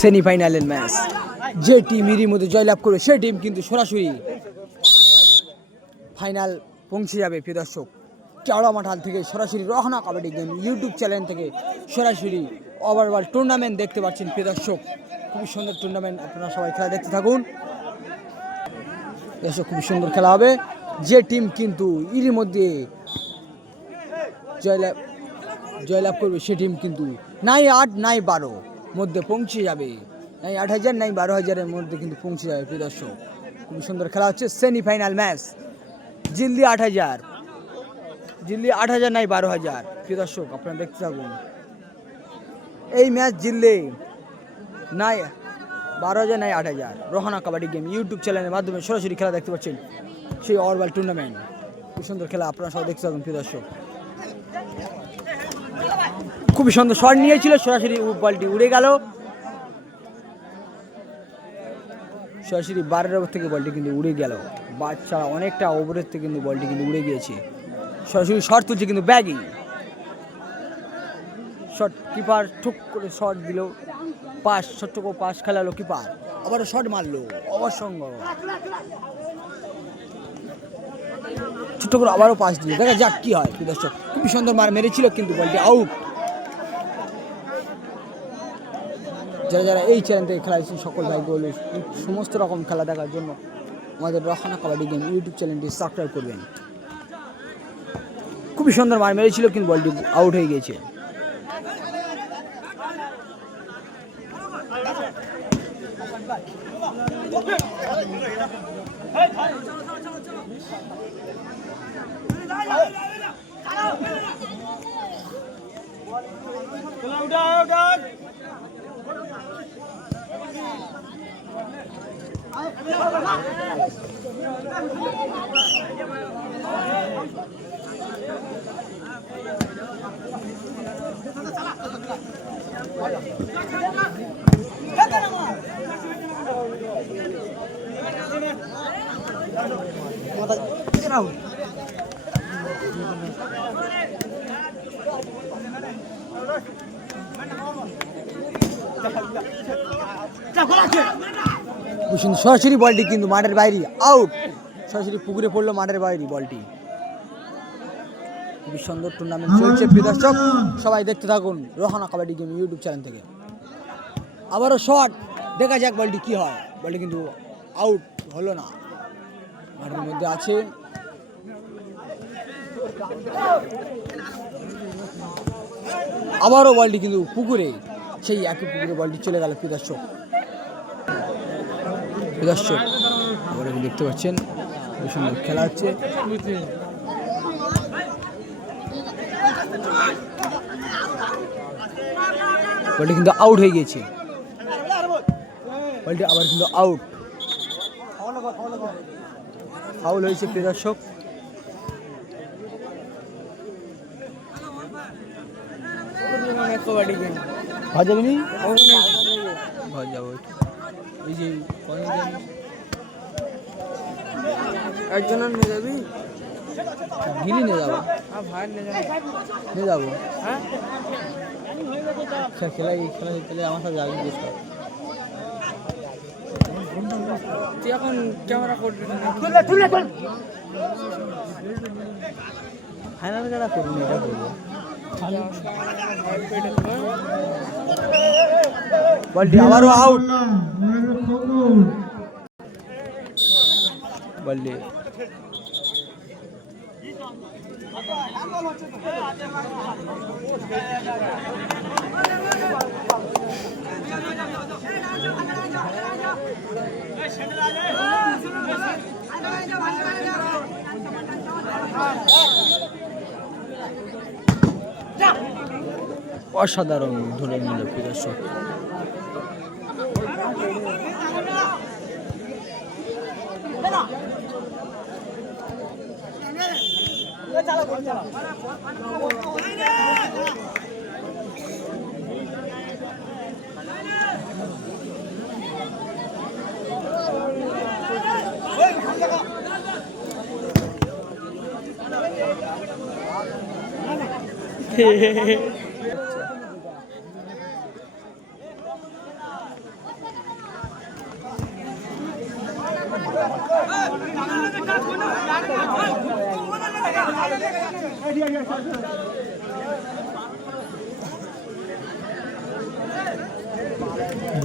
সেমিফাইনালের ম্যাচ যে টিম এরই মধ্যে জয়লাভ করবে সেই টিম কিন্তু সরাসরি ফাইনাল পৌঁছে যাবে, প্রিয় দর্শক। চাওড়া মাঠাল থেকে সরাসরি Rohana kabaddi game YouTube channel থেকে সরাসরি ওভারঅল টুর্নামেন্ট দেখতে পাচ্ছেন, প্রিয় দর্শক। খুবই সুন্দর টুর্নামেন্ট আপনারা সবাই খেলা দেখতে থাকুন। দর্শক, খুবই সুন্দর খেলা হবে। যে টিম কিন্তু এরই মধ্যে জয়লাভ জয়লাভ করবে, সে টিম কিন্তু নাই আট, নাই বারো। মধ্যে পৌঁছে যাবে। নাই আট হাজার নাই, বারো হাজারের মধ্যে কিন্তু পৌঁছে যাবে প্রিয় দর্শক। খুবই সুন্দর খেলা হচ্ছে সেমিফাইনাল ম্যাচ জিল্লি আট হাজার। জিল্লি আট হাজার নাই, বারো হাজার। প্রিয় দর্শক, আপনারা দেখতে থাকুন। এই ম্যাচ জিতলে নাই, বারো হাজার নাই, আট হাজার। রোহানা কাবাডি গেম ইউটিউব চ্যানেলের মাধ্যমে সরাসরি খেলা দেখতে পাচ্ছেন সেই অরওয়াল টুর্নামেন্ট খুব সুন্দর খেলা, আপনারা সবাই দেখতে থাকুন প্রিয় দর্শক। খুবই সুন্দর শট নিয়েছিল, সরাসরি বলটি উড়ে গেল। সরাসরি বারের ওভার থেকে বলটি কিন্তু উড়ে গেল। বাচ্চা অনেকটা ওভারের থেকে কিন্তু বলটি কিন্তু উড়ে গিয়েছে। সরাসরি শট তুলছে কিন্তু ব্যাগই শট কিপার ঠুক করে শট দিল। পাস, ছোট্ট করে পাস খেলালো কিপার। আবারও শট মারলো। আবার সঙ্গ ছোট্ট করে আবারও পাস দিল। দেখা যাক কি হয় দর্শক। খুবই সুন্দর মার মেরেছিল কিন্তু বলটি আউট যারা যারা এই চ্যানেল থেকে খেলা দেখছেন, সকল ভাই বলে সমস্ত রকম খেলা দেখার জন্য আমাদের রখানা কাবাডি গেম ইউটিউব চ্যানেলটি সাবস্ক্রাইব করবেন। খুবই সুন্দর মার মেরেছিল, কিন্তু বলটি আউট হয়ে গিয়েছে। খুব সুন্দর। সরাসরি বলটি কিন্তু মাঠের বাইরে আউট সরাসরি পুকুরে পড়ল মাঠের বাইরে বলটি। খুবই সুন্দর টুর্নামেন্ট চলছে, প্রিয় দর্শক। সবাই দেখতে থাকুন Rohana kabaddi game YouTube channel থেকে। আবারও শট দেখা যাক বলটি কি হয়। বলটি কিন্তু আউট হলো না। মাঠের মধ্যে আছে। আবারও বলটি কিন্তু পুকুরে, সেই একই পুকুরে বলটি চলে গেল, প্রিয় দর্শক। দর্শক দেখতে পাচ্ছেন খুব সুন্দর খেলা হচ্ছে। বলটি কিন্তু আউট হয়ে গিয়েছে। বলটি আবার কিন্তু আউট ফাউল হয়েছে প্রিয় দর্শক কবাডি গেম যে কয়েন নিয়ে যাবি? গিলি নিয়ে যাব। নিয়ে যাবি? নিয়ে যাব। হ্যাঁ? খেলা খেলা খেলে আমার সাথে যাবি কর। তুই এখন ক্যামেরা করবি ফাইনাল খেলা করুন এটা করব বলটি আবারও আউট বলটি অসাধারণ ধরে নিল দর্শক Hehehehe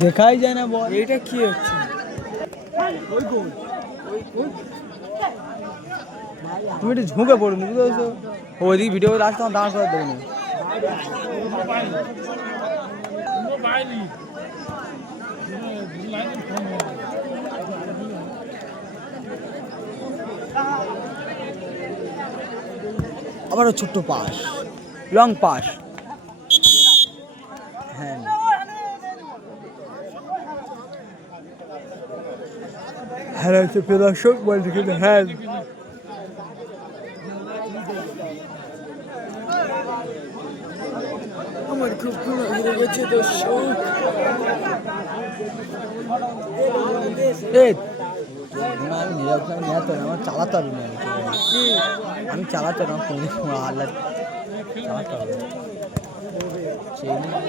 দেখাই যায় না বল। এইটা কি হচ্ছে? তুমি একটু ঝুঁকে পড়ুন বুঝতে পারছ? ওইদিকে ভিডিও আসতে আমার দাঁড় করে দেবে না। আবারও ছোট্ট পাস লং পাস হ্যাঁ। হ্যাঁ হচ্ছে প্রিয় দর্শক বলতে কিন্তু হ্যাঁ। আমার খুব ঘুম ঘুরে গেছে দর্শক। আমি নিরাপদ আমি নিরাপদ না, আমার চালাতে হবে না। আমি চালাতে না ফোনে আল্লাহ চালাতে হবে। সেই নিয়ে।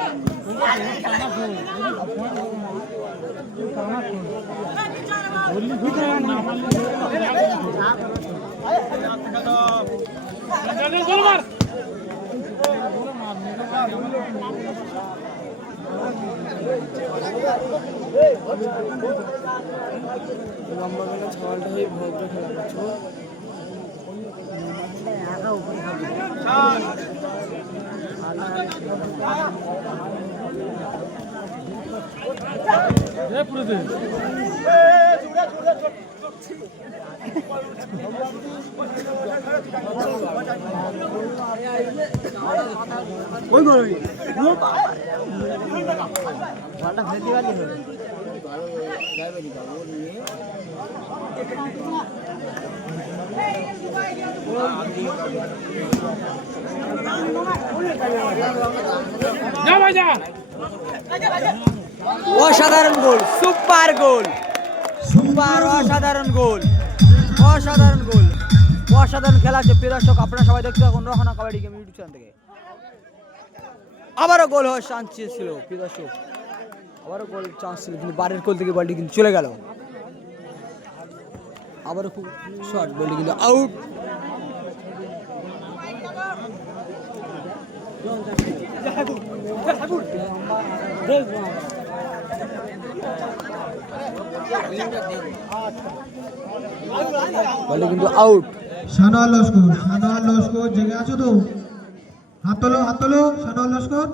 লম্বা বেলা ছাওয়ালটা হয়ে ভদ্র খেলা করছ ওই ফেলতে পারলি হবে অসাধারণ গোল, সুপার গোল, সুপার অসাধারণ গোল অসাধারণ গোল, অসাধারণ খেলা হচ্ছে। প্রিয় দর্শক, আপনারা সবাই দেখতে থাকুন রহনা কাবাডি গেম ইউটিউব চ্যানেল থেকে। আবারও গোল হওয়ার চান্স ছিল, প্রিয় দর্শক। আবারও গোল চান্স ছিল, কিন্তু বারের গোল থেকে বলটি কিন্তু চলে গেল। আবারও খুব শর্ট বলটি কিন্তু আউট বলটি কিন্তু আউট সানোয়ার লস্কর সানোয়ার লস্কর, জেগে আছো তো? হাত তোলো হাত তোলো সানোয়ার লস্কর।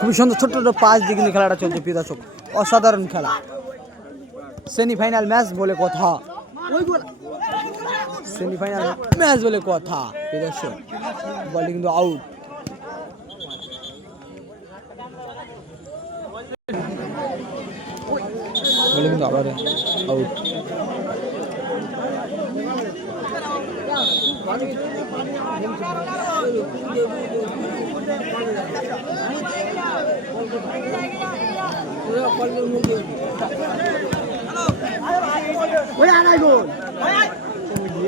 খুবই সুন্দর ছোট্ট ছোট্ট পাঁচ কিন্তু খেলাটা চলছে, প্রিয় অসাধারণ খেলা। সেমিফাইনাল ম্যাচ বলে কথা। সেমিফাইনাল ম্যাচ বলে কথা প্রিয় দর্শক বলটি কিন্তু আউট বলে কিন্তু আবার আউট ওই আড়াই গোল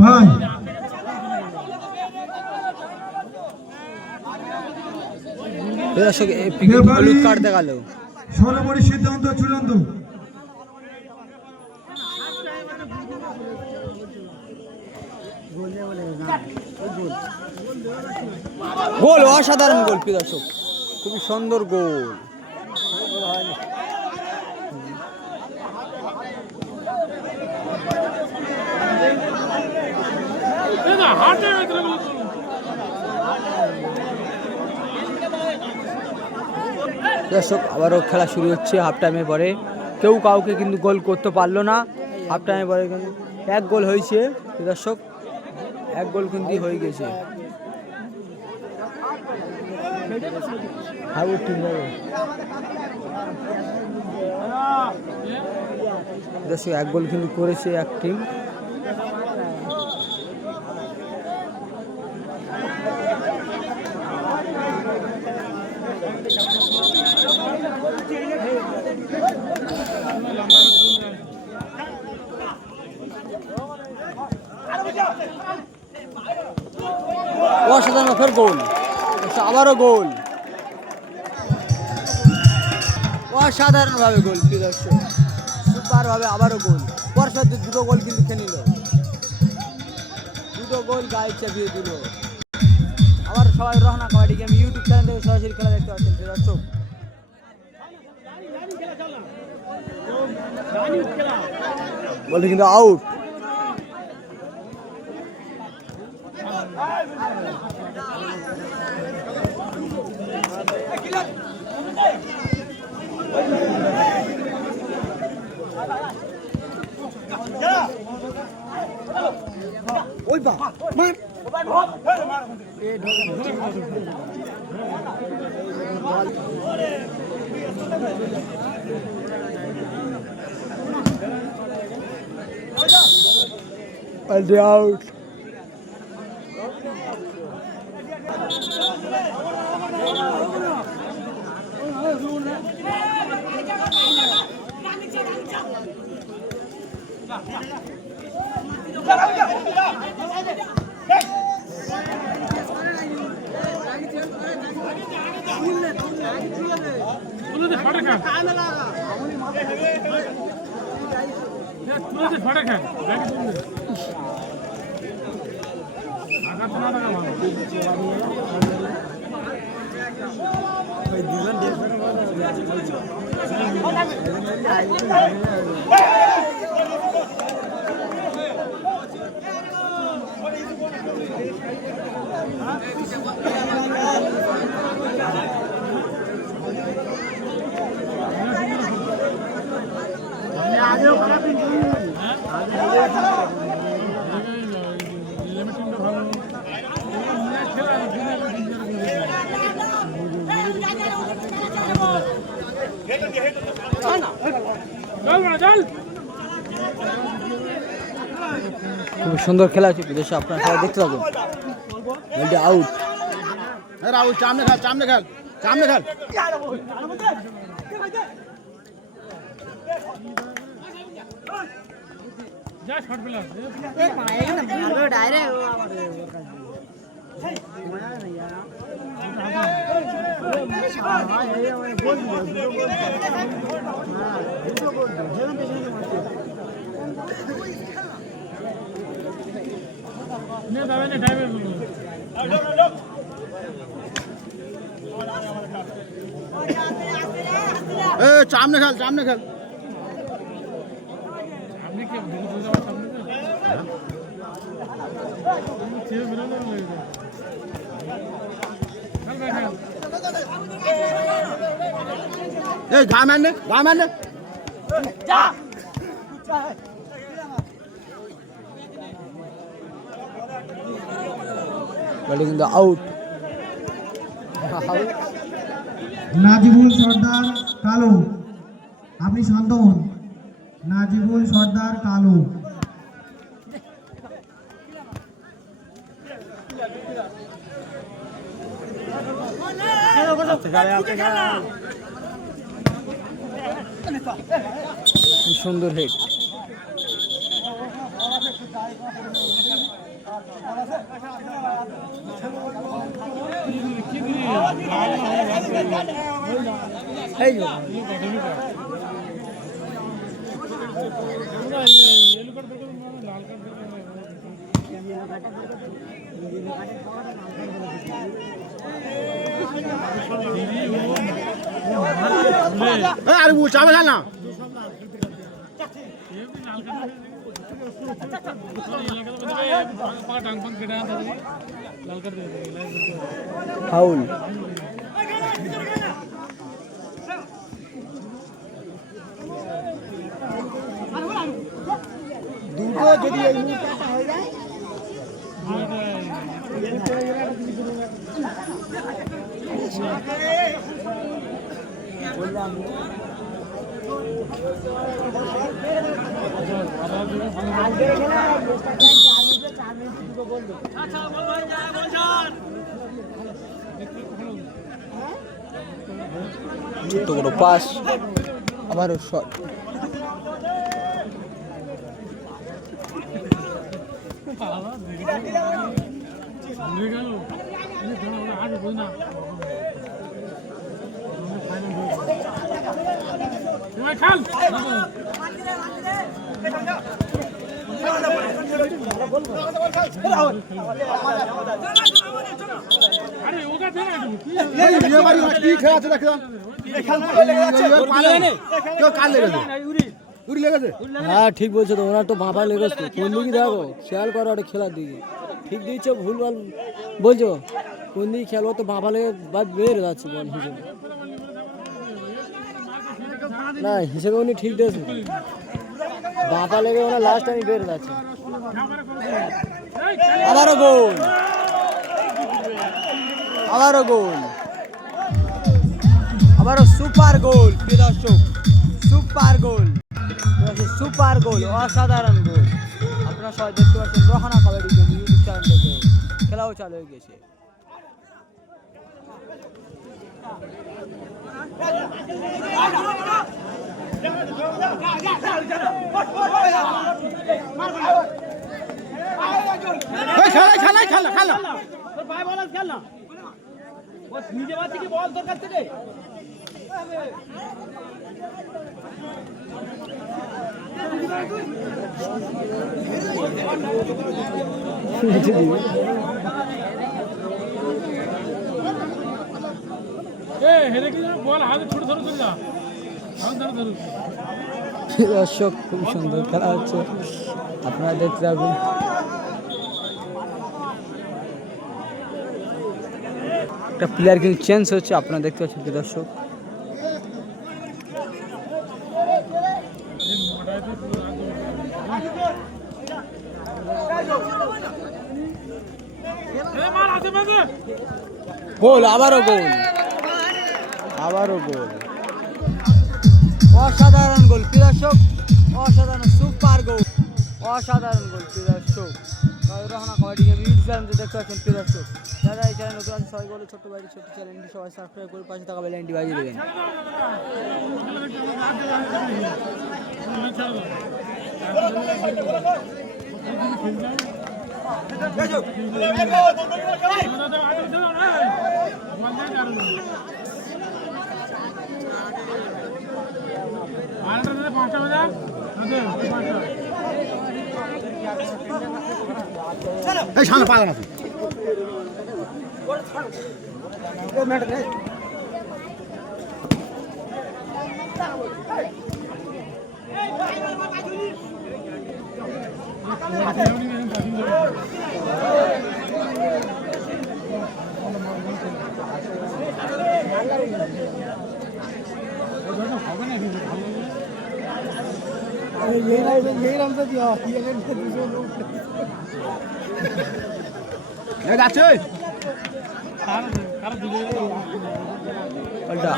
ভাই। দর্শক হলুদ কার্ড দেখাল। সর্বোপরি সিদ্ধান্ত চূড়ান্ত। গোল, অসাধারণ গোল, প্রিয় দর্শক। খুবই সুন্দর গোল। দর্শক, আবারও খেলা শুরু হচ্ছে হাফ টাইমের পরে। কেউ কাউকে কিন্তু গোল করতে পারল না। হাফ টাইমে পরে কিন্তু এক গোল হয়েছে, দর্শক, এক গোল কিন্তু হয়ে গেছে। দর্শক, এক গোল কিন্তু করেছে এক টিম অসাধারণ ফের গোল। আচ্ছা, আবারও গোল। অসাধারণভাবে গোল প্রিয় দর্শক। সুপারভাবে আবারও গোল। পরশর দুটো গোল কিন্তু খেয়ে নিল। দুটো গোল গায়ে চাপিয়ে দিল। আবার সবাই রহনা কাবাডি গেম ইউটিউব চ্যানেল থেকে সরাসরি খেলা দেখতে পাচ্ছেন প্রিয় দর্শক। বলতে কিন্তু আউট ওই বা মার। আউট ফটো খান তুলে ফটো খান আঘাত না লাগা ভালো লিমিটিংটা ভালো খেলা চল না চল খুব সুন্দর খেলা হচ্ছে বিদেশে আপনারা সবাই দেখতে পাবেন বলটি আউট রাহুল সামনে খেল সামনে খেল সামনে খেল। যা শট প্লেয়ার নে দাদা নে টাইমে এ সামনে খেল সামনে খেল আপনি কি দুটো দুটো যাওয়ার সামনে ছেড়ে বেরোনো হয়ে যায় চল ভাই খেল এই ঘা মারনে ঘা মারনে বলটি কিন্তু আউট নাজিবুল সর্দার কালো। আপনি শান্ত হন। নাজিবুল সর্দার কালো। সুন্দর হেড দিয়ে এই আরে উল্টা না पा टांग पण केडा लाल कर दे ফাউল দুটো যদি এই মুহূর্তে একটা হয়ে যায় বললাম ছোট্ট বড় পাস? আবারও শট। আরে না। খেলা হ্যাঁ ঠিক বলছো তো ওনার তো ভাপা লেগেছে কোন দিকে দেখো? খেয়াল করো ওটা খেলার দিকে। ঠিক দিয়েছ ভুল ভালো বলছো। কোন দিকে খেলব তো ভাপা লেগে বাদ বের যাচ্ছে বল হিসেবে। না হিসেবে উনি ঠিক দিয়েছে ভাপা লেগে ওনার লাস্ট টাইম বের যাচ্ছে আবারও গোল। আবারও গোল। আবারও সুপার গোল দর্শক। সুপার গোল। সুপার গোল, অসাধারণ গোল। আপনারা সবাই দেখতে পাচ্ছেন রহানা কাবাডি ইউটিউব চ্যানেল থেকে। খেলাও চালু হয়ে গেছে। খেলা খেলা খেলা খেলা। হেরে কি বল হাতে ছোট ধরে চলে যা হাত ধরে ধরু প্রিয় দর্শক খুব সুন্দর খেলা হচ্ছে। আপনারা দেখতে থাকুন। একটা প্লেয়ার কিন্তু চেঞ্জ হচ্ছে আপনারা দেখতে পাচ্ছেন দর্শক? গোল আবারও গোল। আবারও গোল। অসাধারণ গোল দর্শক অসাধারণ সুপার গোল অসাধারণ গোল দর্শক চ্যানেল দেখতে পাচ্ছেন চ্যানেল নতুন ছোট্ট বাইরে ছোট্ট চ্যানেলটি সবাই সাবস্ক্রাইব করে পাশে থাকা বেলাইনটি বাজিয়ে দেবেন এই সামনে পালান আছে যাচ্ছে বলটা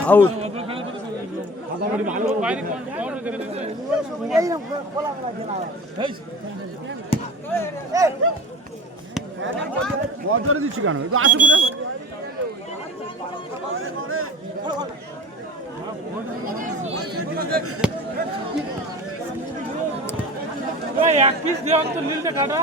আউট বড় জোরে দিচ্ছি কেন আসো এক পিস দেওয়ার তো নীলটা কাটা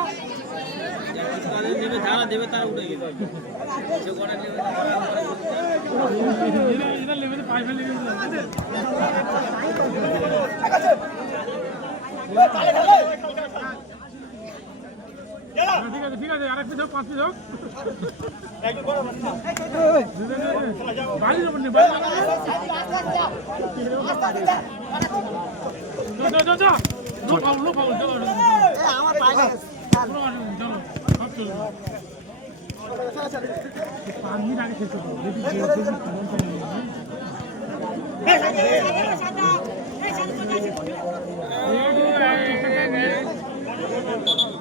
এরা লেভেলে পাইপে লেগে গেছে ঠিক আছে ঠিক আছে আরেক পিস হোক পাঁচ পিস হোক বাইরের উপর নেই বাইরে যা যা যা নো চলো পাঁচ আগে শেষ করব যদি যদি ফোন আরে ভাই আর নিয়ে নিয়ে আয় এদিকে চলে আয় শেষ করতে অবশ্যই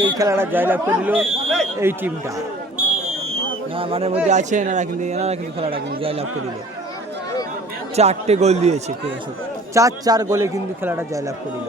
এই খেলাটা জয়লাভ করে দিল এই টিমটা। না মানে মধ্যে আছে, এনারা কিন্তু এনারা কিন্তু খেলাটা কিন্তু জয়লাভ করে দিল। চারটে গোল দিয়েছে প্রিয়দর্শক চার চার গোলে কিন্তু খেলাটা জয়লাভ করে দিল।